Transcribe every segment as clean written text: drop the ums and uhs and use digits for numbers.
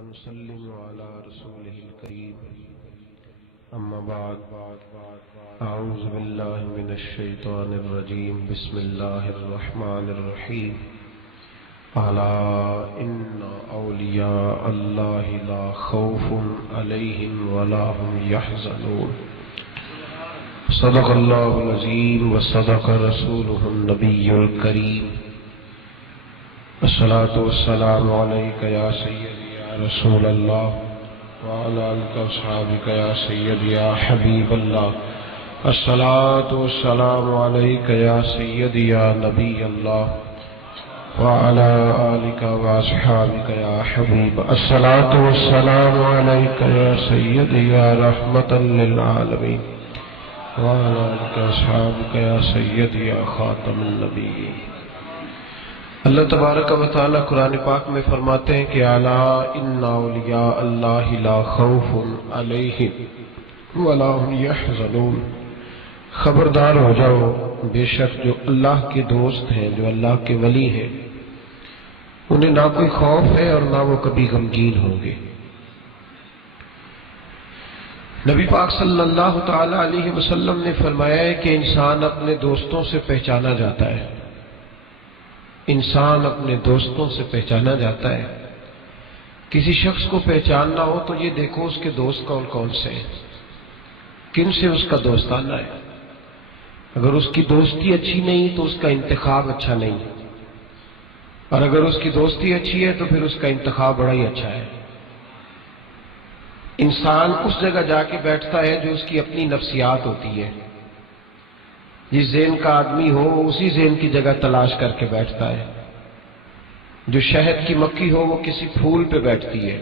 ونسلم على رسوله الكريم أما بعد أعوذ بالله من الشيطان الرجيم بسم الله الرحمن الرحيم ألا إن أولياء الله لا خوف عليهم ولا هم يحزنون صدق الله العظيم وصدق رسوله النبي الكريم الصلاة والسلام عليك يا سيدي يا رسول الله وعلى آلك وأصحابك يا سيدي يا حبيب الله الصلاة والسلام عليك يا سيدي يا نبي الله وعلى آلك وأصحابك يا حبيب الصلاة والسلام عليك يا سيدي يا رحمة للعالمين وعلى آلك وأصحابك يا سيدي يا خاتم النبيين۔ اللہ تبارک و تعالی قرآن پاک میں فرماتے ہیں کہ الا ان اولیاء اللہ لا خوف علیہم ولا هم يحزنون، خبردار ہو جاؤ، بے شک جو اللہ کے دوست ہیں، جو اللہ کے ولی ہیں، انہیں نہ کوئی خوف ہے اور نہ وہ کبھی غمگین ہوں گے۔ نبی پاک صلی اللہ تعالی علیہ وسلم نے فرمایا ہے کہ انسان اپنے دوستوں سے پہچانا جاتا ہے، انسان اپنے دوستوں سے پہچانا جاتا ہے۔ کسی شخص کو پہچاننا ہو تو یہ دیکھو اس کے دوست کون کون سے ہیں، کن سے اس کا دوستانہ ہے۔ اگر اس کی دوستی اچھی نہیں تو اس کا انتخاب اچھا نہیں، اور اگر اس کی دوستی اچھی ہے تو پھر اس کا انتخاب بڑا ہی اچھا ہے۔ انسان اس جگہ جا کے بیٹھتا ہے جو اس کی اپنی نفسیات ہوتی ہے۔ جس ذہن کا آدمی ہو وہ اسی ذہن کی جگہ تلاش کر کے بیٹھتا ہے۔ جو شہد کی مکھی ہو وہ کسی پھول پہ بیٹھتی ہے،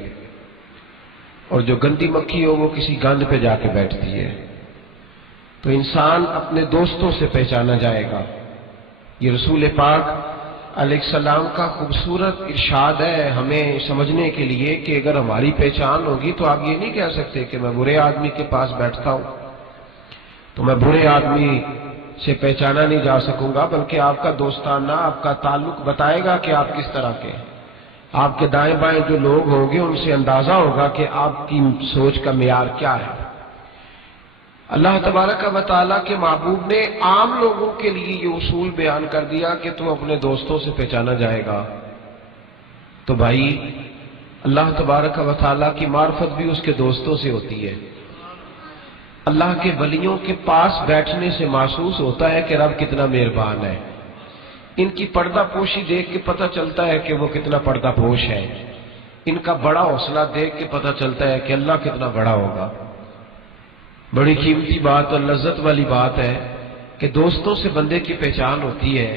اور جو گندی مکھی ہو وہ کسی گند پہ جا کے بیٹھتی ہے۔ تو انسان اپنے دوستوں سے پہچانا جائے گا۔ یہ رسول پاک علیہ السلام کا خوبصورت ارشاد ہے ہمیں سمجھنے کے لیے کہ اگر ہماری پہچان ہوگی تو آپ یہ نہیں کہہ سکتے کہ میں برے آدمی کے پاس بیٹھتا ہوں تو میں برے آدمی سے پہچانا نہیں جا سکوں گا، بلکہ آپ کا دوستانہ، آپ کا تعلق بتائے گا کہ آپ کس طرح کے ہیں۔ آپ کے دائیں بائیں جو لوگ ہوں گے ان سے اندازہ ہوگا کہ آپ کی سوچ کا معیار کیا ہے۔ اللہ تبارک و تعالیٰ کے محبوب نے عام لوگوں کے لیے یہ اصول بیان کر دیا کہ تم اپنے دوستوں سے پہچانا جائے گا۔ تو بھائی اللہ تبارک و تعالیٰ کی معرفت بھی اس کے دوستوں سے ہوتی ہے۔ اللہ کے ولیوں کے پاس بیٹھنے سے محسوس ہوتا ہے کہ رب کتنا مہربان ہے۔ ان کی پردہ پوشی دیکھ کے پتہ چلتا ہے کہ وہ کتنا پردہ پوش ہے۔ ان کا بڑا حوصلہ دیکھ کے پتہ چلتا ہے کہ اللہ کتنا بڑا ہوگا۔ بڑی قیمتی بات اور لذت والی بات ہے کہ دوستوں سے بندے کی پہچان ہوتی ہے۔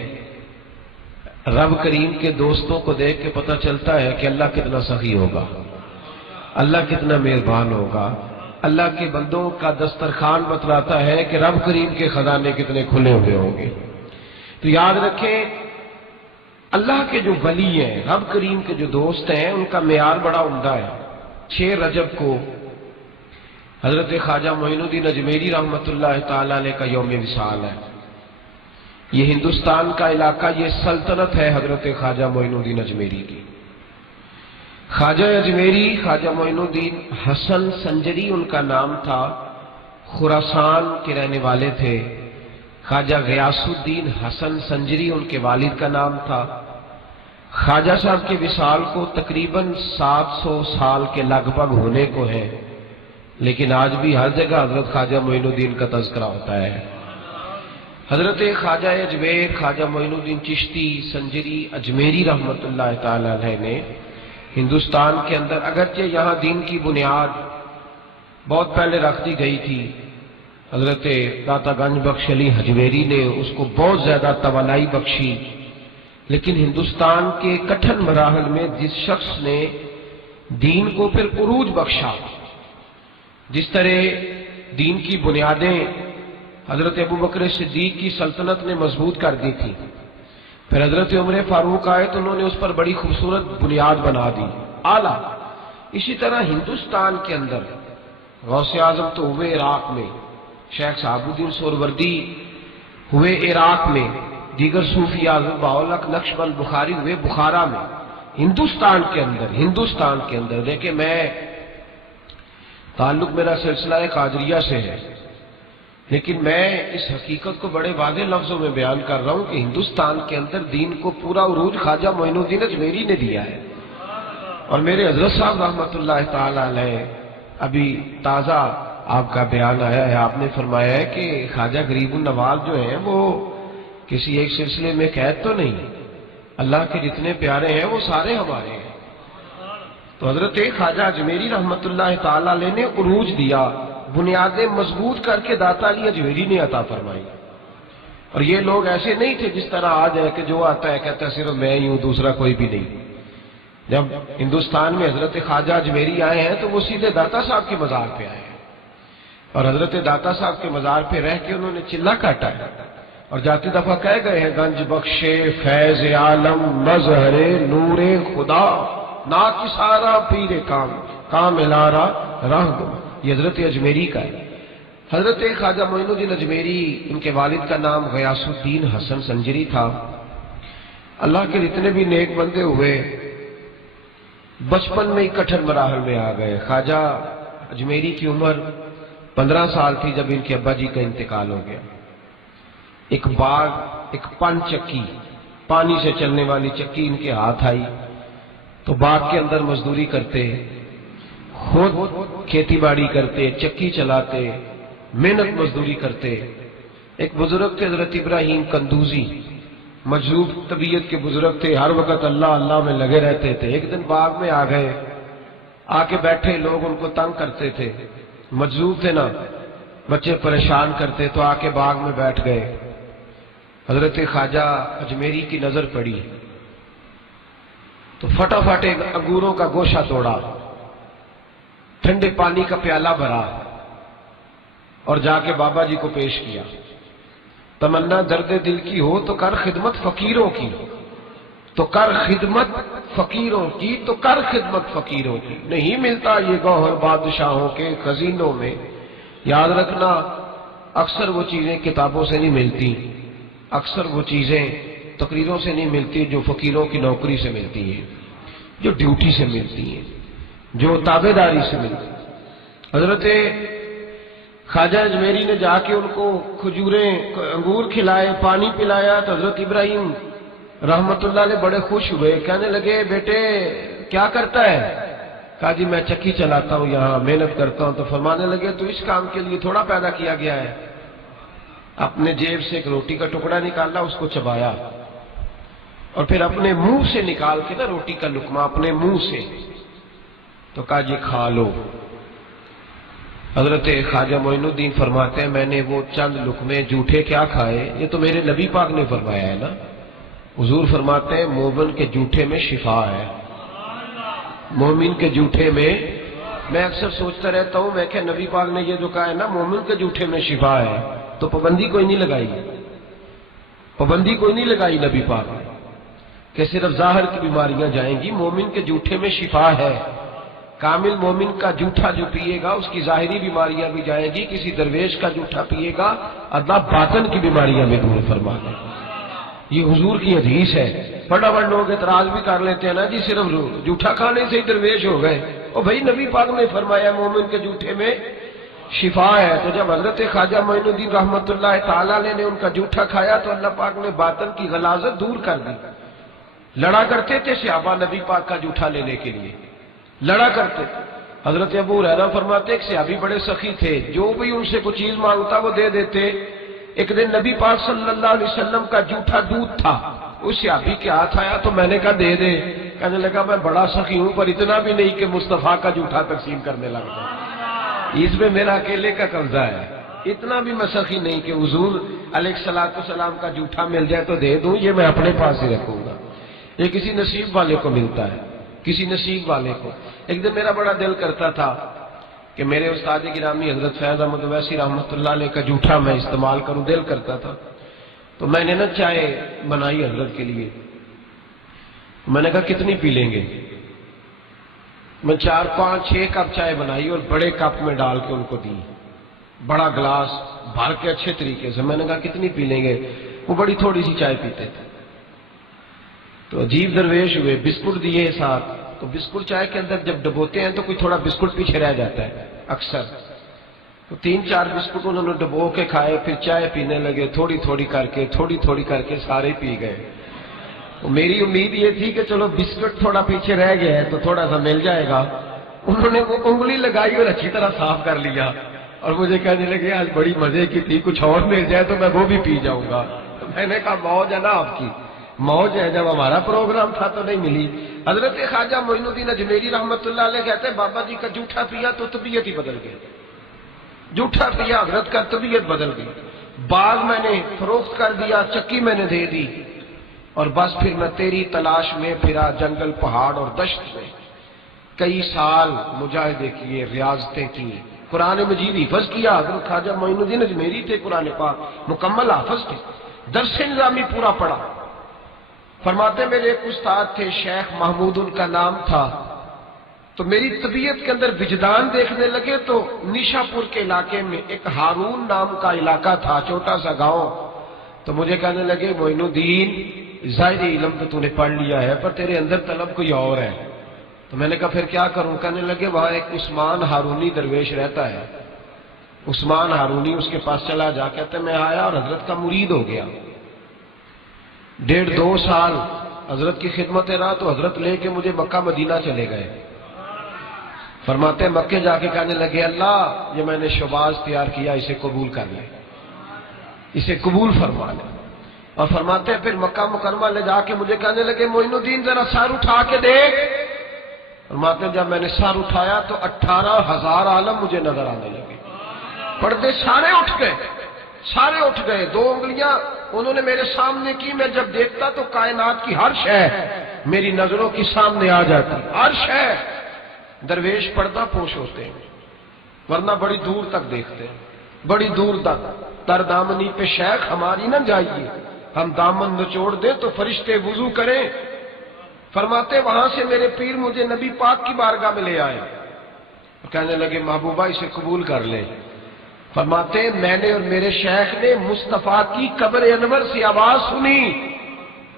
رب کریم کے دوستوں کو دیکھ کے پتہ چلتا ہے کہ اللہ کتنا سخی ہوگا، اللہ کتنا مہربان ہوگا۔ اللہ کے بندوں کا دسترخوان بتلاتا ہے کہ رب کریم کے خزانے کتنے کھلے ہوئے ہوں گے۔ تو یاد رکھیں اللہ کے جو ولی ہیں، رب کریم کے جو دوست ہیں، ان کا معیار بڑا عمدہ ہے۔ 6 رجب کو حضرت خواجہ معین الدین اجمیری رحمۃ اللہ تعالی علیہ کا یوم وصال ہے۔ یہ ہندوستان کا علاقہ، یہ سلطنت ہے حضرت خواجہ معین الدین اجمیری کی۔ خواجہ اجمیری خواجہ معین الدین حسن سنجری ان کا نام تھا، خراسان کے رہنے والے تھے۔ خواجہ غیاث الدین حسن سنجری ان کے والد کا نام تھا۔ خواجہ صاحب کے وصال کو تقریباً 700 سال کے لگ بھگ ہونے کو ہیں، لیکن آج بھی ہر جگہ حضرت خواجہ معین الدین کا تذکرہ ہوتا ہے۔ حضرت خواجہ اجمیر خواجہ معین الدین چشتی سنجری اجمیری رحمۃ اللہ تعالی علیہ نے ہندوستان کے اندر، اگرچہ یہاں دین کی بنیاد بہت پہلے رکھ دی گئی تھی، حضرت داتا گنج بخش علی حجویری نے اس کو بہت زیادہ توانائی بخشی، لیکن ہندوستان کے کٹھن مراحل میں جس شخص نے دین کو پھر عروج بخشا، جس طرح دین کی بنیادیں حضرت ابوبکر صدیق کی سلطنت نے مضبوط کر دی تھی، پھر حضرت عمر فاروق آئے تو انہوں نے اس پر بڑی خوبصورت بنیاد بنا دی، اعلیٰ۔ اسی طرح ہندوستان کے اندر غوث اعظم تو ہوئے عراق میں، شیخ صحاب الدین سہروردی ہوئے عراق میں، دیگر صوفیاء بہاؤالحق نقشبند بخاری ہوئے بخارا میں، ہندوستان کے اندر دیکھیں، میں تعلق میرا سلسلہ قادریہ سے ہے، لیکن میں اس حقیقت کو بڑے واضح لفظوں میں بیان کر رہا ہوں کہ ہندوستان کے اندر دین کو پورا عروج خواجہ معین الدین اجمیری نے دیا ہے۔ اور میرے حضرت صاحب رحمۃ اللہ تعالی علیہ، ابھی تازہ آپ کا بیان آیا ہے، آپ نے فرمایا ہے کہ خواجہ غریب النواز جو ہیں وہ کسی ایک سلسلے میں قید تو نہیں، اللہ کے جتنے پیارے ہیں وہ سارے ہمارے ہیں۔ تو حضرت خواجہ اجمیری رحمۃ اللہ تعالی علیہ نے عروج دیا، بنیادیں مضبوط کر کے داتا علی اجمیری نے عطا فرمائی۔ اور یہ لوگ ایسے نہیں تھے جس طرح آج ہے کہ جو آتا ہے کہتا ہے صرف میں ہی ہوں، دوسرا کوئی بھی نہیں۔ جب ہندوستان میں حضرت خواجہ اجمیری آئے ہیں تو وہ سیدھے داتا صاحب کے مزار پہ آئے ہیں، اور حضرت داتا صاحب کے مزار پہ رہ کے انہوں نے چلہ کاٹا ہے، اور جاتے دفعہ کہہ گئے ہیں گنج بخشے فیض عالم مظہر نور خدا نا کسارا پیر کام الارا راہ گم۔ یہ حضرت اجمیری کا ہے۔ حضرت خواجہ معین الدین اجمیری، ان کے والد کا نام غیاث الدین حسن سنجری تھا۔ اللہ کے جتنے بھی نیک بندے ہوئے بچپن میں ہی کٹھن مراحل میں آ گئے۔ خواجہ اجمیری کی عمر 15 سال تھی جب ان کے ابا جی کا انتقال ہو گیا۔ ایک باغ، ایک پن چکی، پانی سے چلنے والی چکی ان کے ہاتھ آئی تو باغ کے اندر مزدوری کرتے، خود کھیتی باڑی کرتے، چکی چلاتے، محنت مزدوری کرتے۔ ایک بزرگ تھے حضرت ابراہیم قندوزی، مجذوب طبیعت کے بزرگ تھے، ہر وقت اللہ اللہ میں لگے رہتے تھے۔ ایک دن باغ میں آ گئے، آ کے بیٹھے، لوگ ان کو تنگ کرتے تھے، مجذوب تھے نا، بچے پریشان کرتے، تو آ کے باغ میں بیٹھ گئے۔ حضرت خواجہ اجمیری کی نظر پڑی تو فٹافٹ ایک انگوروں کا گوشہ توڑا، ٹھنڈے پانی کا پیالہ بھرا اور جا کے بابا جی کو پیش کیا۔ تمنا درد دل کی ہو تو کر خدمت فقیروں کی، تو کر خدمت فقیروں کی، تو کر خدمت فقیروں کی۔ نہیں ملتا یہ گوہر بادشاہوں کے خزینوں میں، یاد رکھنا اکثر وہ چیزیں کتابوں سے نہیں ملتی، اکثر وہ چیزیں تقریروں سے نہیں ملتی جو فقیروں کی نوکری سے ملتی ہیں، جو ڈیوٹی سے ملتی ہیں، جو تابع داری سے ملتی ہیں۔ حضرت خواجہ اجمیری نے جا کے ان کو کھجوریں، انگور کھلائے، پانی پلایا تو حضرت ابراہیم رحمت اللہ علیہ بڑے خوش ہوئے، کہنے لگے بیٹے کیا کرتا ہے؟ کہا جی میں چکی چلاتا ہوں، یہاں محنت کرتا ہوں۔ تو فرمانے لگے تو اس کام کے لیے تھوڑا پیدا کیا گیا ہے؟ اپنے جیب سے ایک روٹی کا ٹکڑا نکالا، اس کو چبایا، اور پھر اپنے منہ سے نکال کے نا روٹی کا لقمہ اپنے منہ سے، تو کہا جی کھا لو۔ حضرت خواجہ معین الدین فرماتے ہیں میں نے وہ چند لقمے جھوٹے کیا کھائے، یہ تو میرے نبی پاک نے فرمایا ہے نا۔ حضور فرماتے ہیں مومن کے جھوٹے میں شفا ہے، مومن کے جھوٹے میں اکثر سوچتا رہتا ہوں، میں کہ نبی پاک نے یہ جو کہا ہے نا مومن کے جھوٹے میں شفا ہے، تو پابندی کوئی نہیں لگائی، پابندی کوئی نہیں لگائی نبی پاک نے کہ صرف ظاہر کی بیماریاں جائیں گی، مومن کے جھوٹے میں شفا ہے۔ کامل مومن کا جھوٹا جو پیے گا اس کی ظاہری بیماریاں بھی جائیں گی، کسی درویش کا جھوٹا پیے گا اللہ باطن کی بیماریاں بھی دور فرما دے۔ یہ حضور کی حدیث ہے۔ بڑا بڑا لوگ اعتراض بھی کر لیتے ہیں نا جی صرف جھوٹا کھانے سے ہی درویش ہو گئے، اور بھائی نبی پاک نے فرمایا مومن کے جھوٹے میں شفا ہے۔ تو جب حضرت خواجہ معین الدین رحمت اللہ تعالی علیہ نے ان کا جھوٹا کھایا تو اللہ پاک نے باطن کی غلاظت دور کر دی۔ لڑا کرتے تھے صحابہ نبی پاک کا جھوٹا لینے کے لیے، لڑا کرتے۔ حضرت ابو ہریرہ فرماتے ایک صحابی بڑے سخی تھے، جو بھی ان سے کوئی چیز مانگتا وہ دے دیتے۔ ایک دن نبی پاک صلی اللہ علیہ وسلم کا جھوٹا دودھ تھا، اس صحابی کے ہاتھ آیا تو میں نے کہا دے دے۔ کہنے لگا میں بڑا سخی ہوں پر اتنا بھی نہیں کہ مصطفیٰ کا جھوٹا تقسیم کرنے لگا، اس میں میرا اکیلے کا قبضہ ہے، اتنا بھی میں سخی نہیں کہ حضور علیہ الصلوۃ والسلام کا جھوٹا مل جائے تو دے دوں، یہ میں اپنے پاس ہی رکھوں گا۔ یہ کسی نصیب والے کو ملتا ہے، کسی نصیب والے کو۔ ایک دن میرا بڑا دل کرتا تھا کہ میرے استاد گرامی حضرت فیض احمد اویسی رحمۃ اللہ علیہ کا جھوٹا میں استعمال کروں، دل کرتا تھا۔ تو میں نے نا چائے بنائی حضرت کے لیے، میں نے کہا کتنی پی لیں گے؟ میں 4 5 6 کپ چائے بنائی اور بڑے کپ میں ڈال کے ان کو دی، بڑا گلاس بھر کے اچھے طریقے سے۔ میں نے کہا کتنی پی لیں گے؟ وہ بڑی تھوڑی سی چائے پیتے تھے۔ تو عجیب درویش ہوئے، بسکٹ دیے ساتھ، تو بسکٹ چائے کے اندر جب ڈبوتے ہیں تو کوئی تھوڑا بسکٹ پیچھے رہ جاتا ہے اکثر، تو 3-4 بسکٹ انہوں نے ڈبو کے کھائے، پھر چائے پینے لگے، تھوڑی تھوڑی کر کے سارے پی گئے۔ تو میری امید یہ تھی کہ چلو بسکٹ تھوڑا پیچھے رہ گیا ہے تو تھوڑا سا مل جائے گا، انہوں نے وہ انگلی لگائی اور اچھی طرح صاف کر لیا، اور مجھے کہنے لگے آج بڑی مزے کی تھی، کچھ اور مل جائے تو میں وہ بھی پی جاؤں گا۔ تو میں نے کہا موج ہے نا آپ کی، موج ہے، جب ہمارا پروگرام تھا تو نہیں ملی۔ حضرت خواجہ معین الدین اجمیری رحمۃ اللہ علیہ کہتے ہیں بابا جی کا جھوٹا پیا تو طبیعت ہی بدل گئی، جھوٹا پیا حضرت کا طبیعت بدل گئی، باغ میں نے فروخت کر دیا، چکی میں نے دے دی، اور بس پھر میں تیری تلاش میں پھرا جنگل پہاڑ اور دشت میں، کئی سال مجاہدے کیے، ریاضتیں کی، قرآن مجید حفظ کیا۔ حضرت خواجہ معین الدین اجمیری تھے، قرآن پاک مکمل حافظ تھے، درس نظامی پورا پڑھا۔ فرماتے میرے ایک استاد تھے شیخ محمود ان کا نام تھا، تو میری طبیعت کے اندر وجدان دیکھنے لگے تو نیشا پور کے علاقے میں ایک ہارون نام کا علاقہ تھا، چھوٹا سا گاؤں، تو مجھے کہنے لگے معین الدین ظاہری علم تو نے پڑھ لیا ہے پر تیرے اندر طلب کوئی اور ہے۔ تو میں نے کہا پھر کیا کروں؟ کہنے لگے وہاں ایک عثمان ہارونی درویش رہتا ہے، عثمان ہارونی، اس کے پاس چلا جا، کہتے میں آیا اور حضرت کا مرید ہو گیا، 1.5-2 سال حضرت کی خدمت رہا، تو حضرت لے کے مجھے مکہ مدینہ چلے گئے۔ فرماتے مکے جا کے کہنے لگے اللہ یہ میں نے شباز تیار کیا، اسے قبول کر لے، اسے قبول فرما لے۔ اور فرماتے پھر مکہ مکرمہ لے جا کے مجھے کہنے لگے معین الدین ذرا سر اٹھا کے دیکھ۔ فرماتے جب میں نے سر اٹھایا تو 18,000 عالم مجھے نظر آنے لگے، پردے سارے اٹھ گئے، 2 انگلیاں انہوں نے میرے سامنے کی، میں جب دیکھتا تو کائنات کی ہر شے میری نظروں کی سامنے آ جاتی، ہر شے۔ درویش پردہ پوش ہوتے ہیں ورنہ بڑی دور تک دیکھتے ہیں، بڑی دور تک۔ تر دامنی پہ شیخ ہماری نہ جائیے، ہم دامن نچوڑ دیں تو فرشتے وضو کریں۔ فرماتے وہاں سے میرے پیر مجھے نبی پاک کی بارگاہ میں لے آئے، کہنے لگے محبوبہ اسے قبول کر لے۔ فرماتے میں نے اور میرے شیخ نے مصطفیٰ کی قبر انور سے آواز سنی،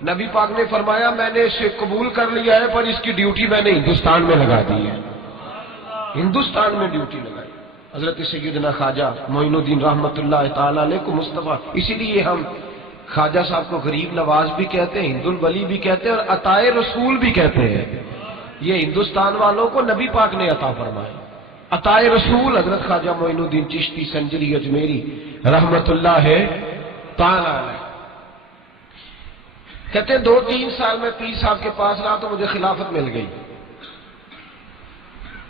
نبی پاک نے فرمایا میں نے اسے قبول کر لیا ہے پر اس کی ڈیوٹی میں نے ہندوستان میں لگا دی ہے، ہندوستان میں ڈیوٹی لگائی۔ حضرت سیدنا خواجہ معین الدین رحمۃ اللہ تعالی علیہ کو مصطفیٰ، اسی لیے ہم خواجہ صاحب کو غریب نواز بھی کہتے ہیں، ہند الولی بھی کہتے ہیں، اور عطائے رسول بھی کہتے ہیں۔ یہ ہندوستان والوں کو نبی پاک نے عطا فرمایا عطائے رسول، حضرت خواجہ معین الدین چشتی سنجری اجمیری رحمت اللہ تعالی علیہ۔ کہتے ہیں 2-3 سال میں پیر صاحب کے پاس رہا تو مجھے خلافت مل گئی۔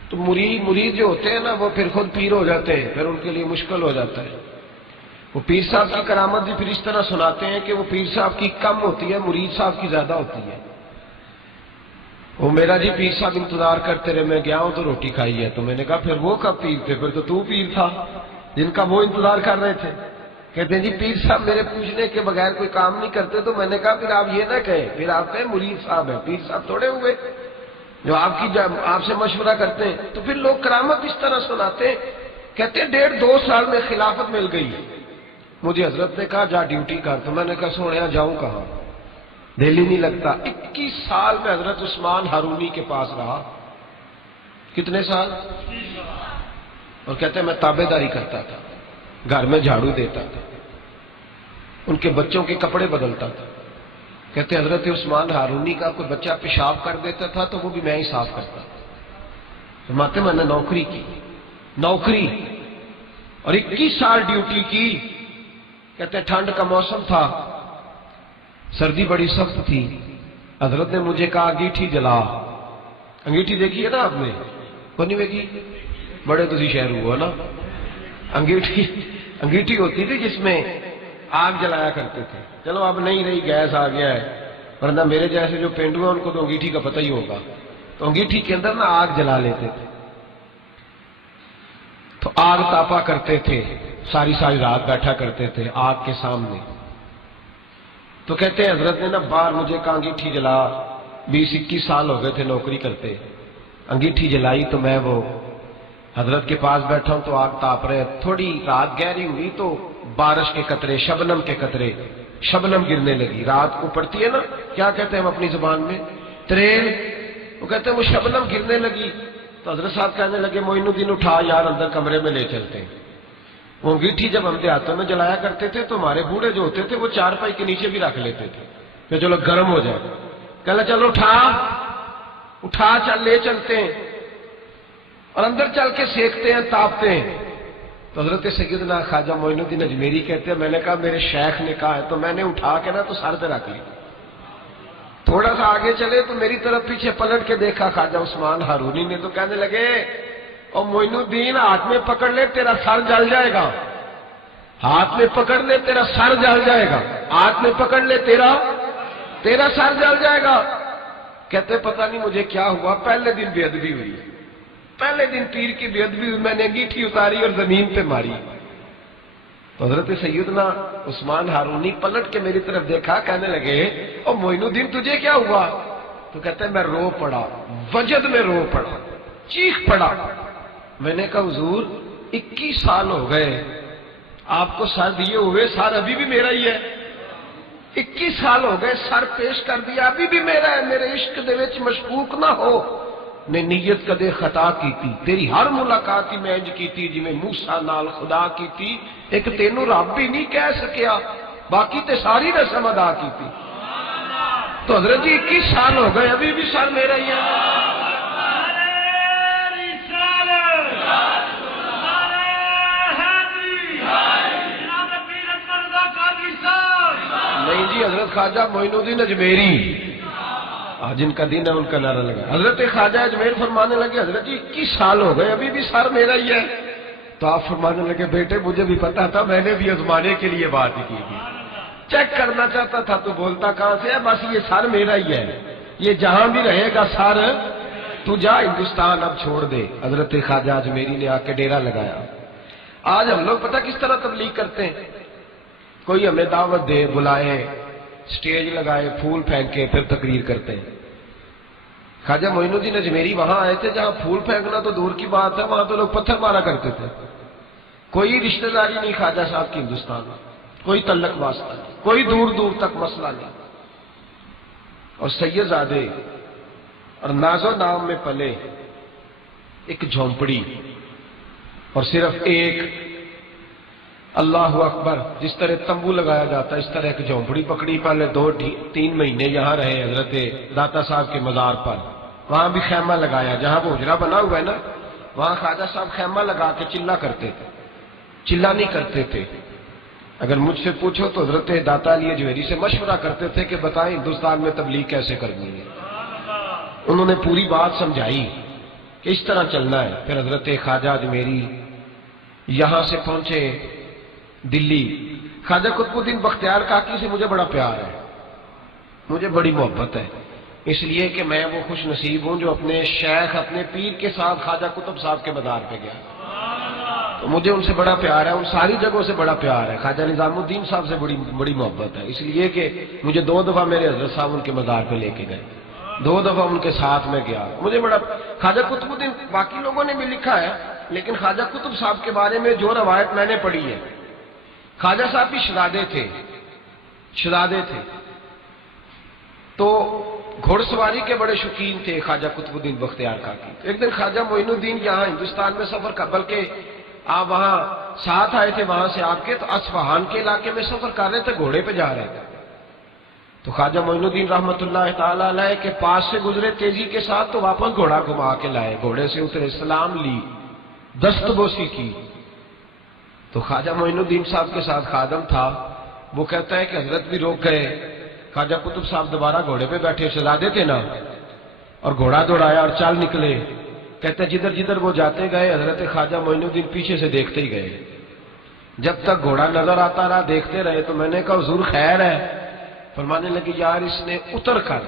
تو مرید جو ہوتے ہیں نا وہ پھر خود پیر ہو جاتے ہیں، پھر ان کے لیے مشکل ہو جاتا ہے۔ وہ پیر صاحب کی کرامت بھی پھر اس طرح سناتے ہیں کہ وہ پیر صاحب کی کم ہوتی ہے، مرید صاحب کی زیادہ ہوتی ہے۔ وہ میرا جی پیر صاحب انتظار کرتے رہے، میں گیا ہوں تو روٹی کھائی ہے۔ تو میں نے کہا پھر وہ کب پیر تھے؟ پھر تو پیر تھا جن کا وہ انتظار کر رہے تھے۔ کہتے ہیں جی پیر صاحب میرے پوچھنے کے بغیر کوئی کام نہیں کرتے۔ تو میں نے کہا پھر آپ یہ نہ کہیں، پھر آپ کہیں مرید صاحب ہیں، پیر صاحب تھوڑے ہوئے جو آپ سے مشورہ کرتے ہیں۔ تو پھر لوگ کرامت اس طرح سناتے ہیں۔ کہتے ہیں 1.5-2 سال میں خلافت مل گئی، مجھے حضرت نے کہا جا ڈیوٹی کر۔ تو میں نے کہا سونے جاؤں کہاں، دل ہی نہیں لگتا۔ 21 سال میں حضرت عثمان ہارونی کے پاس رہا۔ کتنے سال؟ اور کہتے ہیں میں تابع داری کرتا تھا، گھر میں جھاڑو دیتا تھا، ان کے بچوں کے کپڑے بدلتا تھا۔ کہتے حضرت عثمان ہارونی کا کوئی بچہ پیشاب کر دیتا تھا تو وہ بھی میں ہی صاف کرتا تھا۔ فرماتے میں نے نوکری کی، نوکری، اور 21 سال ڈیوٹی کی۔ کہتے ٹھنڈ کا موسم تھا، سردی بڑی سخت تھی۔ حضرت نے مجھے کہا انگیٹھی جلا۔ انگیٹھی دیکھی ہے نا آپ نے؟ کون نہیں دیکھی؟ بڑے تسی شہر ہوا نا۔ انگیٹھی ہوتی تھی جس میں آگ جلایا کرتے تھے، چلو اب نہیں رہی، گیس آ گیا ہے، ورنہ میرے جیسے جو پینڈو ہیں ان کو تو انگیٹھی کا پتہ ہی ہوگا۔ تو انگیٹھی کے اندر نا آگ جلا لیتے تھے، تو آگ تاپا کرتے تھے، ساری رات بیٹھا کرتے تھے آگ کے سامنے۔ تو کہتے ہیں حضرت نے نا باہر مجھے کہا انگیٹھی جلا، 20-21 سال ہو گئے تھے نوکری کرتے۔ انگیٹھی جلائی تو میں وہ حضرت کے پاس بیٹھا ہوں تو آگ تاپ رہے، تھوڑی رات گہری ہوئی تو بارش کے قطرے، شبنم کے قطرے شبنم گرنے لگی، رات کو پڑتی ہے نا، کیا کہتے ہیں ہم اپنی زبان میں؟ تریل، وہ کہتے ہیں وہ شبنم گرنے لگی تو حضرت صاحب کہنے لگے معین الدین اٹھا یار اندر کمرے میں لے چلتے ہیں۔ وہ انگیٹھی جب ہم دیہاتوں میں جلایا کرتے تھے تو ہمارے بوڑھے جو ہوتے تھے وہ چارپائی کے نیچے بھی رکھ لیتے تھے کہ چلو گرم ہو جائے، کہنا چلو اٹھا چل لے چلتے ہیں، اور اندر چل کے سیکتے ہیں، تاپتے ہیں۔ تو حضرت سیدنا خواجہ معین الدین اجمیری کہتے ہیں میں نے کہا میرے شیخ نے کہا ہے تو میں نے اٹھا کے نا تو سر پہ رکھ لی، تھوڑا سا آگے چلے تو میری طرف پیچھے پلٹ کے دیکھا خواجہ عثمان ہارونی نے، تو کہنے لگے اور معین الدین ہاتھ میں پکڑ لے تیرا سر جل جائے گا، ہاتھ میں پکڑ لے تیرا سر جل جائے گا، ہاتھ میں پکڑ لے تیرا سر جل جائے گا۔ کہتے پتہ نہیں مجھے کیا ہوا، پہلے دن بے ادبی ہوئی، پہلے دن پیر کی بے ادبی ہوئی، میں نے انگیٹھی اتاری اور زمین پہ ماری۔ تو حضرت سیدنا عثمان ہارونی پلٹ کے میری طرف دیکھا، کہنے لگے اور معین الدین تجھے کیا ہوا؟ تو کہتے ہیں میں رو پڑا، وجد میں رو پڑا، چیخ پڑا۔ میں نے کہا حضور 21 سال ہو گئے آپ کو سر دیے ہوئے، سر ابھی بھی میرا ہی ہے، 21 سال ہو گئے سر پیش کر دیا ابھی بھی میرا ہے، میرے عشق دے وچ مشکوک نہ ہو، نے نیت کدے خطا کی تھی، تیری ہر ملاقات ہی میں انج کی تھی جی میں موسیٰ نال خدا کی تھی، ایک تینوں رب بھی نہیں کہہ سکیا، باقی تے ساری رسم ادا کی تھی۔ تو حضرت جی 21 سال ہو گئے ابھی بھی سر میرا ہی ہے۔ نہیں جی، حضرت خواجہ معین الدین اجمیری جن کا دین ہے ان کا نعرہ لگا، حضرت خواجہ اجمیر فرمانے لگے حضرت جی 21 سال ہو گئے ابھی بھی سر میرا ہی ہے۔ تو آپ فرمانے لگے بیٹے مجھے بھی پتا تھا، میں نے بھی آزمانے کے لیے بات کی تھی، چیک کرنا چاہتا تھا تو بولتا کہاں سے ہے، بس یہ سر میرا ہی ہے، یہ جہاں بھی رہے گا سر، تو جا ہندوستان اب چھوڑ دے۔ حضرت خواجہ اجمیری نے آ کے ڈیرا لگایا۔ آج ہم لوگ پتہ کس طرح تبلیغ کرتے ہیں، کوئی ہمیں دعوت دے، بلائے، سٹیج لگائے، پھول پھینکے، پھر تقریر کرتے ہیں۔ خواجہ معین الدین اجمیری وہاں آئے تھے جہاں پھول پھینکنا تو دور کی بات ہے، وہاں تو لوگ پتھر مارا کرتے تھے۔ کوئی رشتہ داری نہیں خواجہ صاحب کی ہندوستان میں، کوئی تعلق واسطہ نہیں، کوئی دور دور تک مسئلہ نہیں۔ اور سید زادے اور ناز و نام میں پلے، ایک جھونپڑی، اور صرف ایک اللہ اکبر، جس طرح تمبو لگایا جاتا ہے اس طرح ایک جھونپڑی پکڑی، پہلے 2-3 مہینے یہاں رہے حضرت داتا صاحب کے مزار پر، وہاں بھی خیمہ لگایا، جہاں وہ حجرہ بنا ہوا ہے نا وہاں خواجہ صاحب خیمہ لگا کے چلا کرتے تھے، چلا نہیں کرتے تھے۔ اگر مجھ سے پوچھو تو حضرت داتا علی اجمیری سے مشورہ کرتے تھے کہ بتائیں ہندوستان میں تبلیغ کیسے کرنی ہے، انہوں نے پوری بات سمجھائی کہ اس طرح چلنا ہے۔ پھر حضرت خواجہ اجمیری یہاں سے پہنچے دلی۔ خواجہ قطب الدین بختیار کاکی سے مجھے بڑا پیار ہے، مجھے بڑی محبت ہے، اس لیے کہ میں وہ خوش نصیب ہوں جو اپنے شیخ اپنے پیر کے ساتھ خواجہ قطب صاحب کے مزار پہ گیا، تو مجھے ان سے بڑا پیار ہے، ان ساری جگہوں سے بڑا پیار ہے۔ خواجہ نظام الدین صاحب سے بڑی محبت ہے، اس لیے کہ مجھے 2 دفعہ میرے حضرت صاحب ان کے مزار پہ لے کے گئے، 2 دفعہ ان کے ساتھ میں گیا، مجھے بڑا۔ خواجہ قطب الدین باقی لوگوں نے بھی لکھا ہے، لیکن خواجہ قطب صاحب کے بارے میں جو روایت میں نے پڑھی ہے، خواجہ صاحب بھی شہزادے تھے تو گھوڑ سواری کے بڑے شوقین تھے خواجہ قطب الدین بختیار کاکی۔ ایک دن خواجہ معین الدین یہاں ہندوستان میں سفر کا، بلکہ آپ وہاں ساتھ آئے تھے وہاں سے آپ کے، تو اصفہان کے علاقے میں سفر کر رہے تھے، گھوڑے پہ جا رہے تھے، تو خواجہ معین الدین رحمۃ اللہ تعالی علیہ کے پاس سے گزرے تیزی کے ساتھ، تو واپس گھوڑا گھما کے لائے، گھوڑے سے اترے، سلام لی، دست بوسی کی، تو خواجہ معین الدین صاحب کے ساتھ خادم تھا، وہ کہتا ہے کہ حضرت بھی روک گئے، خواجہ قطب صاحب دوبارہ گھوڑے پہ بیٹھے، شہزادے تھے نا، اور گھوڑا دوڑایا اور چل نکلے، کہتے جدھر جدھر وہ جاتے گئے حضرت خواجہ معین الدین پیچھے سے دیکھتے ہی گئے، جب تک گھوڑا نظر آتا رہا دیکھتے رہے۔ تو میں نے کہا حضور خیر ہے؟ فرمانے لگے یار اس نے اتر کر،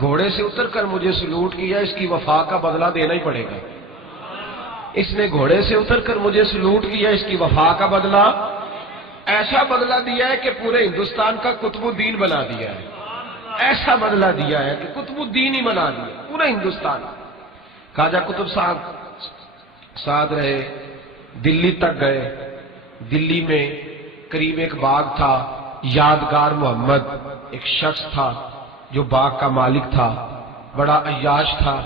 گھوڑے سے اتر کر مجھے سلوٹ کیا، اس کی وفا کا بدلہ دینا ہی پڑے گا، اس نے گھوڑے سے اتر کر مجھے سلوٹ کیا، اس کی وفا کا بدلہ، ایسا بدلہ دیا ہے کہ پورے ہندوستان کا قطب الدین بنا دیا ہے، ایسا بدلہ دیا ہے کہ قطب الدین ہی بنا دیا پورا ہندوستان۔ خواجہ قطب صاحب ساتھ رہے، دلی تک گئے، دلی میں قریب ایک باغ تھا، یادگار محمد ایک شخص تھا جو باغ کا مالک تھا، بڑا عیاش تھا،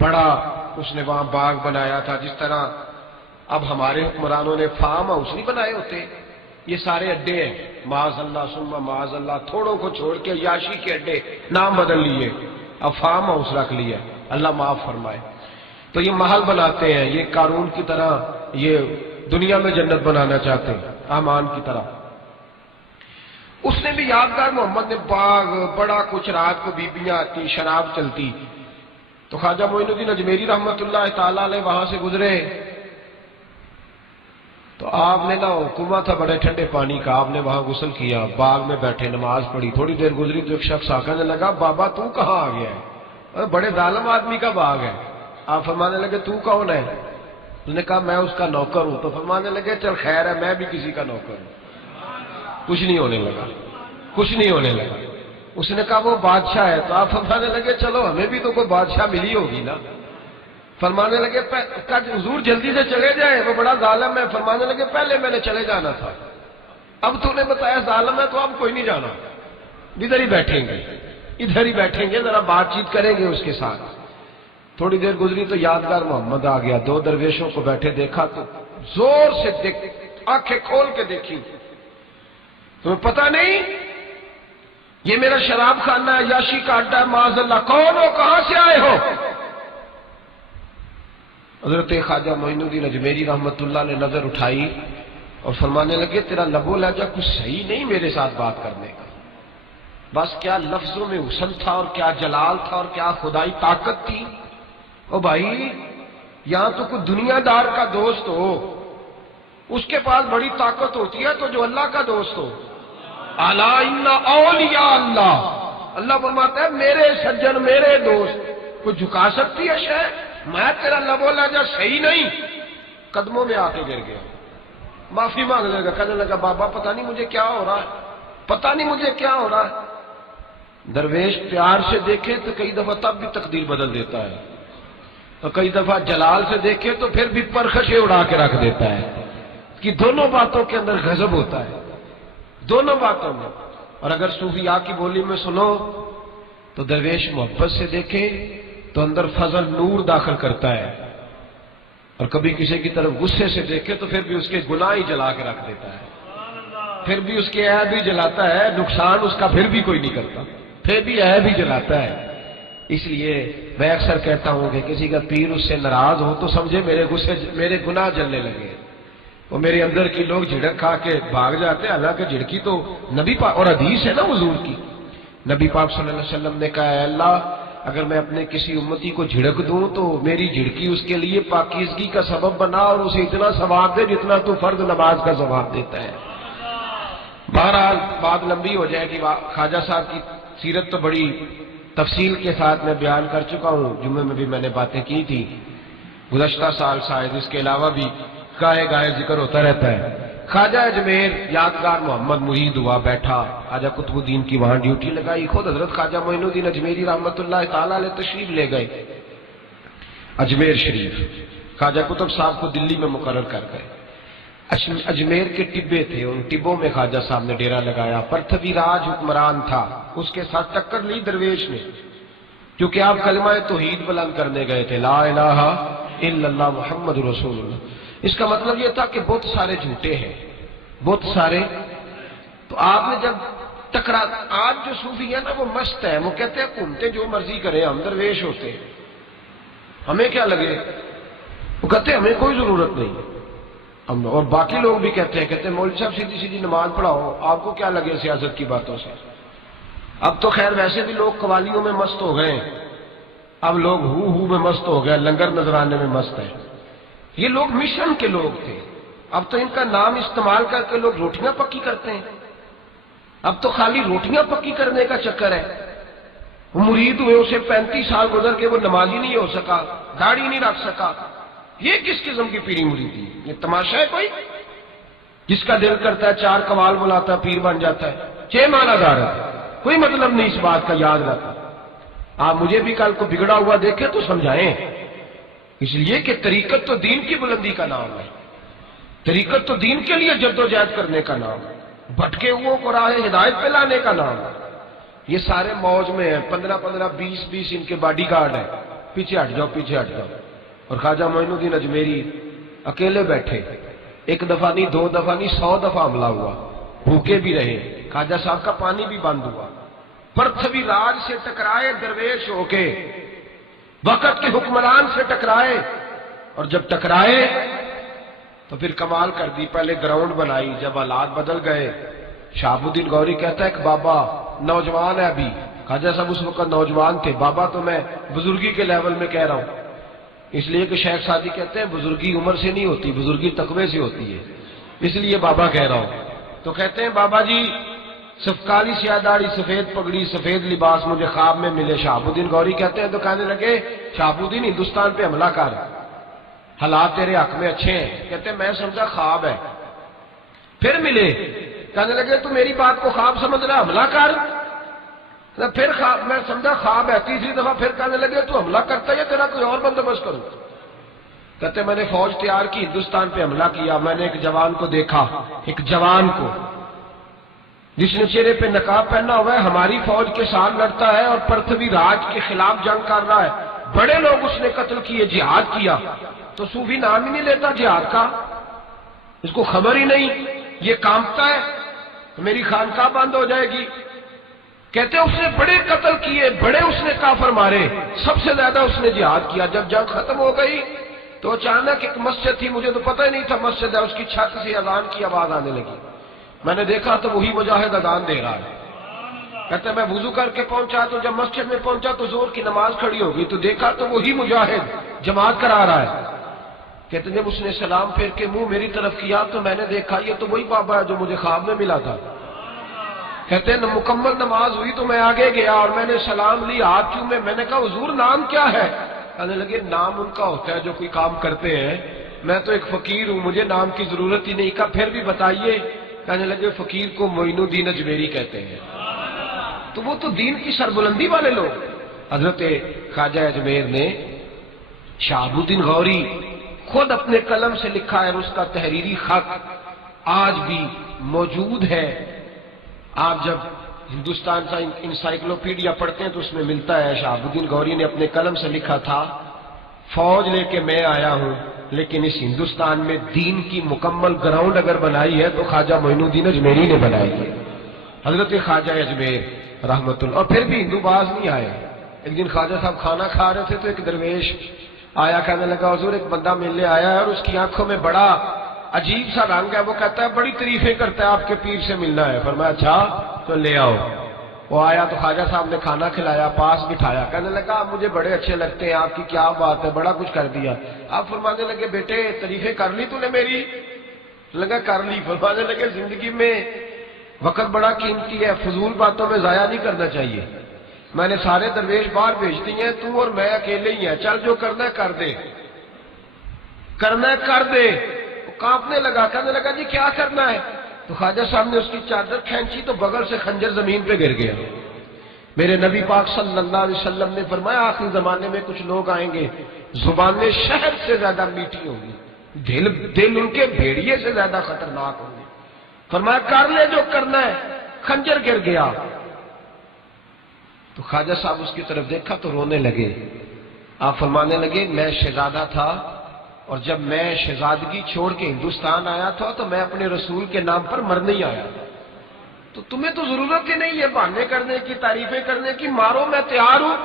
بڑا اس نے وہاں باغ بنایا تھا، جس طرح اب ہمارے حکمرانوں نے فارم ہاؤس نہیں بنائے ہوتے، یہ سارے اڈے ہیں، معاذ اللہ ثم معاذ اللہ، تھوڑوں کو چھوڑ کے عیاشی کے اڈے نام بدل لیے، اب فارم ہاؤس رکھ لیا، اللہ معاف فرمائے۔ تو یہ محل بناتے ہیں، یہ قارون کی طرح یہ دنیا میں جنت بنانا چاہتے ہیں، آمان کی طرح۔ اس نے بھی یادگار محمد نے باغ بڑا کچھ، رات کو بیبیاں آتی، شراب چلتی، تو خواجہ معین الدین اجمیری رحمت اللہ تعالی علیہ وہاں سے گزرے، تو آپ نے نا کنواں تھا بڑے ٹھنڈے پانی کا، آپ نے وہاں غسل کیا، باغ میں بیٹھے نماز پڑھی، تھوڑی دیر گزری تو ایک شخص آنے لگا، بابا تو کہاں آ گیا ہے؟ بڑے ظالم آدمی کا باغ ہے۔ آپ فرمانے لگے تو کون ہے؟ اس نے کہا میں اس کا نوکر ہوں۔ تو فرمانے لگے چل خیر ہے، میں بھی کسی کا نوکر ہوں۔ کچھ نہیں ہونے لگا، کچھ نہیں ہونے لگا۔ اس نے کہا وہ بادشاہ ہے، تو آپ فرمانے لگے چلو ہمیں بھی تو کوئی بادشاہ ملی ہوگی نا۔ فرمانے لگے حضور جلدی سے چلے جائیں، وہ بڑا ظالم ہے۔ فرمانے لگے پہلے میں نے چلے جانا تھا، اب تو نے بتایا ظالم ہے تو اب کوئی نہیں جانا، ادھر ہی بیٹھیں گے، ادھر ہی بیٹھیں گے، ذرا بات چیت کریں گے اس کے ساتھ۔ تھوڑی دیر گزری تو یادگار محمد آ گیا، دو درویشوں کو بیٹھے دیکھا تو زور سے آنکھیں کھول کے دیکھی، تمہیں پتہ نہیں یہ میرا شراب خانہ ہے، یاشی کا اڈا ہے، معاذ اللہ، کون ہو، کہاں سے آئے ہو؟ حضرت خواجہ معین الدین اجمیری رحمت اللہ نے نظر اٹھائی اور فرمانے لگے تیرا لب و لہجہ کچھ صحیح نہیں میرے ساتھ بات کرنے کا، بس کیا لفظوں میں حسن تھا اور کیا جلال تھا اور کیا خدائی طاقت تھی۔ او بھائی یہاں تو کوئی دنیا دار کا دوست ہو، اس کے پاس بڑی طاقت ہوتی ہے، تو جو اللہ کا دوست ہو، الا ان اولیاء اللہ، اللہ فرماتا ہے میرے سجن میرے دوست، کوئی جھکا سکتی ہے شے؟ میں تیرا لب و لہجہ صحیح نہیں، قدموں میں آ کے گر گیا، معافی مانگنے لگا، کہنے لگا بابا پتہ نہیں مجھے کیا ہو رہا ہے، پتہ نہیں مجھے کیا ہو رہا ہے۔ درویش پیار سے دیکھے تو کئی دفعہ تب بھی تقدیر بدل دیتا ہے، اور کئی دفعہ جلال سے دیکھے تو پھر بھی پرخشیں اڑا کے رکھ دیتا ہے، کہ دونوں باتوں کے اندر غضب ہوتا ہے، دونوں باتوں میں۔ اور اگر صوفیاء کی بولی میں سنو تو درویش محبت سے دیکھے تو اندر فضل نور داخل کرتا ہے، اور کبھی کسی کی طرف غصے سے دیکھے تو پھر بھی اس کے گناہ ہی جلا کے رکھ دیتا ہے، پھر بھی اس کے عیب ہی جلاتا ہے، نقصان اس کا پھر بھی کوئی نہیں کرتا، پھر بھی عیب ہی جلاتا ہے۔ اس لیے میں اکثر کہتا ہوں کہ کسی کا پیر اس سے ناراض ہو تو سمجھے میرے گناہ جلنے لگے، وہ میرے اندر کی لوگ جھڑک کھا کے بھاگ جاتے ہیں، حالانکہ جھڑکی تو نبی پاک اور حدیث ہے نا حضور کی، نبی پاک صلی اللہ علیہ وسلم نے کہا ہے اللہ اگر میں اپنے کسی امتی کو جھڑک دوں تو میری جھڑکی اس کے لیے پاکیزگی کا سبب بنا اور اسے اتنا ثواب دے جتنا تو فرض نماز کا ثواب دیتا ہے۔ بہرحال بات لمبی ہو جائے گی، خواجہ صاحب کی سیرت تو بڑی تفصیل کے ساتھ میں بیان کر چکا ہوں، جمعے میں بھی میں نے باتیں کی تھی، گزشتہ سال شاید، اس کے علاوہ بھی گاہے گاہے ذکر ہوتا رہتا ہے۔ خواجہ اجمیر یادگار محمد مرید ہوا، بیٹھا، خواجہ قطب الدین کی وہاں ڈیوٹی لگائی، خود حضرت خواجہ معین الدین اجمیری رحمت اللہ تعالی علیہ تشریف لے گئے اجمیر شریف، خواجہ قطب صاحب کو دلی میں مقرر کر گئے۔ اجمیر کے ٹبے تھے، ان ٹبوں میں خواجہ صاحب نے ڈیرا لگایا، پرتھوی راج حکمران تھا، اس کے ساتھ ٹکر لی درویش نے، کیونکہ آپ کلمہ توحید بلند کرنے گئے تھے، لا الہ الا اللہ محمد رسول اللہ۔ اس کا مطلب یہ تھا کہ بہت سارے جھوٹے ہیں، بہت سارے، تو آپ نے جب ٹکرا، آج جو صوفی ہے نا وہ مست ہے، وہ کہتے ہیں گھومتے جو مرضی کریں، ہم درویش ہوتے ہیں، ہمیں کیا لگے، وہ کہتے ہیں ہمیں کوئی ضرورت نہیں، اور باقی لوگ بھی کہتے ہیں مولوی صاحب سیدھی سیدھی نماز پڑھاؤ، آپ کو کیا لگے سیاست کی باتوں سے۔ اب تو خیر ویسے بھی لوگ قوالیوں میں مست ہو گئے، اب لوگ ہو میں مست ہو گئے، لنگر نذرانے میں مست ہے۔ یہ لوگ مشن کے لوگ تھے، اب تو ان کا نام استعمال کر کے لوگ روٹیاں پکی کرتے ہیں، اب تو خالی روٹیاں پکی کرنے کا چکر ہے۔ وہ مرید ہوئے، اسے 35 سال گزر کے وہ نمازی نہیں ہو سکا، داڑھی نہیں رکھ سکا، یہ کس قسم کی پیری مریدی؟ یہ تماشا ہے کوئی؟ جس کا دل کرتا ہے 4 قوال بلاتا ہے پیر بن جاتا ہے، 6 معنی دار ہے، کوئی مطلب نہیں اس بات کا، یاد رکھا۔ آپ مجھے بھی کل کو بگڑا ہوا دیکھیں تو سمجھائیں، اس لیے کہ طریقت تو دین کی بلندی کا نام ہے، طریقت تو دین کے لیے جد و جہد کرنے کا نام ہے، بھٹکے ہوئوں کو راہ ہدایت پہ لانے کا نام. یہ سارے موج میں ہیں، 15-15 20-20 ان کے باڈی گارڈ ہیں، پیچھے ہٹ جاؤ پیچھے ہٹ جاؤ. اور خواجہ معین الدین اجمیری اکیلے بیٹھے، ایک دفعہ نہیں 2 دفعہ نہیں 100 دفعہ حملہ ہوا، بھوکے بھی رہے، خواجہ صاحب کا پانی بھی بند ہوا. پرتھوی راج سے ٹکرائے درویش ہو کے، وقت کے حکمران سے ٹکرائے، اور جب ٹکرائے تو پھر کمال کر دی. پہلے گراؤنڈ بنائی، جب حالات بدل گئے شہاب الدین گوری کہتا ہے کہ بابا نوجوان ہے ابھی. خواجہ صاحب اس وقت نوجوان تھے، بابا تو میں بزرگی کے لیول میں کہہ رہا ہوں، اس لیے کہ شیخ سعدی کہتے ہیں بزرگی عمر سے نہیں ہوتی، بزرگی تقوی سے ہوتی ہے، اس لیے بابا کہہ رہا ہوں. تو کہتے ہیں بابا جی کالی سیاہ داڑھی، سفید پگڑی، سفید لباس مجھے خواب میں ملے. شہاب الدین گوری کہتے ہیں تو کہنے لگے شہاب الدین ہندوستان پہ حملہ کر، حالات تیرے حق میں اچھے ہیں. کہتے ہیں میں سمجھا خواب ہے. پھر ملے، کہنے لگے تو میری بات کو خواب سمجھ رہا، حملہ کر. پھر خواب، میں سمجھا خواب ہے. تیسری دفعہ پھر کہنے لگے تو حملہ کرتا ہے یا تیرا کوئی اور بندوبست کروں. کہتے میں نے فوج تیار کی، ہندوستان پہ حملہ کیا. میں نے ایک جوان کو دیکھا، ایک جوان کو جس نے چہرے پہ نقاب پہنا ہوا ہے، ہماری فوج کے ساتھ لڑتا ہے اور پرتھوی راج کے خلاف جنگ کر رہا ہے. بڑے لوگ اس نے قتل کیے، جہاد کیا. تو صوفی نام ہی نہیں لیتا جہاد کا، اس کو خبر ہی نہیں، یہ کانپتا ہے میری خانقاہ بند ہو جائے گی. کہتے اس نے بڑے قتل کیے، بڑے اس نے کافر مارے، سب سے زیادہ اس نے جہاد کیا. جب جنگ ختم ہو گئی تو اچانک ایک مسجد تھی، مجھے تو پتہ ہی نہیں تھا مسجد ہے، اس کی چھت سے اذان کی آواز آنے لگی. میں نے دیکھا تو وہی مجاہد اذان دے رہا ہے. کہتے میں وضو کر کے پہنچا تو جب مسجد میں پہنچا تو زور کی نماز کھڑی ہو گئی، تو دیکھا تو وہی مجاہد جماعت کرا رہا ہے. کہتے جب اس نے سلام پھیر کے منہ میری طرف کیا تو میں نے دیکھا یہ تو وہی بابا ہے جو مجھے خواب میں ملا تھا. کہتے ہیں مکمل نماز ہوئی تو میں آگے گیا اور میں نے سلام لی، ہاتھ چومے. میں نے کہا حضور نام کیا ہے؟ کہنے لگے نام ان کا ہوتا ہے جو کوئی کام کرتے ہیں، میں تو ایک فقیر ہوں، مجھے نام کی ضرورت ہی نہیں. کہا پھر بھی بتائیے. کہنے لگے فقیر کو معین الدین اجمیری کہتے ہیں. تو وہ تو دین کی سربلندی والے لوگ. حضرت خواجہ اجمیر نے شہاب الدین غوری خود اپنے قلم سے لکھا ہے، اس کا تحریری خط آج بھی موجود ہے. آپ جب ہندوستان کا انسائکلوپیڈیا پڑھتے ہیں تو اس میں ملتا ہے شہاب الدین غوری نے اپنے قلم سے لکھا تھا، فوج لے کے میں آیا ہوں لیکن اس ہندوستان میں دین کی مکمل گراؤنڈ اگر بنائی ہے تو خواجہ معین الدین اجمیری نے بنائی ہے. حضرت خواجہ اجمیر رحمت اللہ. اور پھر بھی ہندو باز نہیں آئے. ایک دن خواجہ صاحب کھانا کھا رہے تھے تو ایک درویش آیا، کہنے لگا حضور ایک بندہ ملنے آیا ہے اور اس کی آنکھوں میں بڑا عجیب سا رنگ ہے، وہ کہتا ہے بڑی تعریفیں کرتا ہے آپ کے پیر سے ملنا ہے. فرمایا اچھا تو لے آؤ. وہ آیا تو خواجہ صاحب نے کھانا کھلایا، پاس بٹھایا. کہنے لگا آپ مجھے بڑے اچھے لگتے ہیں، آپ کی کیا بات ہے، بڑا کچھ کر دیا. آپ فرمانے لگے بیٹے تعریفیں کر لی تو نے میری؟ لگا کر لی. فرمانے لگے زندگی میں وقت بڑا قیمتی ہے، فضول باتوں میں ضائع نہیں کرنا چاہیے. میں نے سارے درویش باہر بھیج دیے ہیں، تو اور میں اکیلے ہی ہیں، چل جو کرنا ہے کر دے، کرنا ہے کر دے. وہ کانپنے لگا، کہنے لگا جی کیا کرنا ہے؟ تو خواجہ صاحب نے اس کی چادر کھینچی تو بغل سے خنجر زمین پہ گر گیا. میرے نبی پاک صلی اللہ علیہ وسلم نے فرمایا آخری زمانے میں کچھ لوگ آئیں گے، زبانیں شہد سے زیادہ میٹھی ہوں گی، دل ان کے بھیڑیے سے زیادہ خطرناک ہوں گے. فرمایا کر لے جو کرنا ہے. خنجر گر گیا. تو خواجہ صاحب اس کی طرف دیکھا تو رونے لگے. آپ فرمانے لگے میں شہزادہ تھا اور جب میں شہزادگی چھوڑ کے ہندوستان آیا تھا تو میں اپنے رسول کے نام پر مرنے ہی آیا. تو تمہیں تو ضرورت ہی نہیں ہے بہانے کرنے کی، تعریفیں کرنے کی، مارو میں تیار ہوں.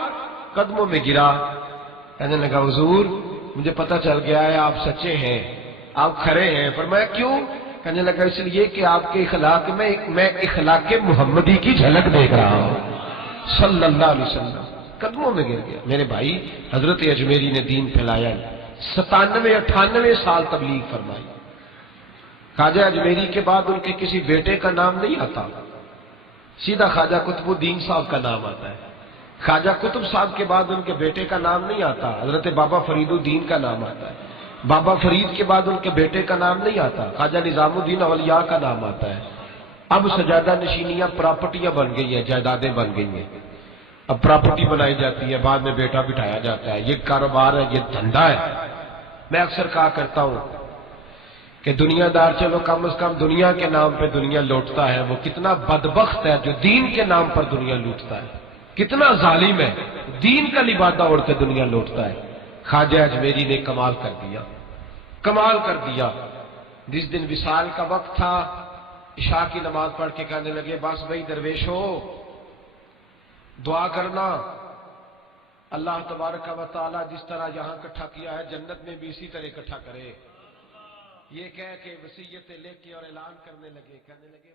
قدموں میں گرا. کہنے لگا حضور مجھے پتہ چل گیا ہے آپ سچے ہیں، آپ کھرے ہیں. فرمایا کیوں؟ کہنے لگا اس لیے کہ آپ کے اخلاق میں اخلاق محمدی کی جھلک دیکھ رہا ہوں صلی اللہ علیہ وسلم. قدموں میں گر گیا. میرے بھائی حضرت اجمیری نے دین پھیلایا، 97-98 سال تبلیغ فرمائی. خواجہ اجمیری کے بعد ان کے کسی بیٹے کا نام نہیں آتا، سیدھا خواجہ قطب الدین صاحب کا نام آتا ہے. خواجہ قطب صاحب کے بعد ان کے بیٹے کا نام نہیں آتا، حضرت بابا فرید الدین کا نام آتا ہے. بابا فرید کے بعد ان کے بیٹے کا نام نہیں آتا، خواجہ نظام الدین اولیاء کا نام آتا ہے. اب سجادہ نشینیاں پراپرٹیاں بن گئی ہیں، جائیدادیں بن گئی ہیں. اب پراپرٹی بنائی جاتی ہے، بعد میں بیٹا بٹھایا جاتا ہے. یہ کاروبار ہے، یہ دھندا ہے. میں اکثر کہا کرتا ہوں کہ دنیا دار چلو کم از کم دنیا کے نام پہ دنیا لوٹتا ہے، وہ کتنا بدبخت ہے جو دین کے نام پر دنیا لوٹتا ہے، کتنا ظالم ہے، دین کا لبادہ اوڑھ کے دنیا لوٹتا ہے۔ خواجہ اجمیری نے کمال کر دیا، کمال کر دیا۔ جس دن وصال کا وقت تھا، عشاء کی نماز پڑھ کے کہنے لگے بس بھائی درویش ہو، دعا کرنا اللہ تبارک و تعالی جس طرح یہاں اکٹھا کیا ہے جنت میں بھی اسی طرح اکٹھا کرے۔ یہ کہہ کے وصیتیں لے کے اور اعلان کرنے لگے، کہنے لگے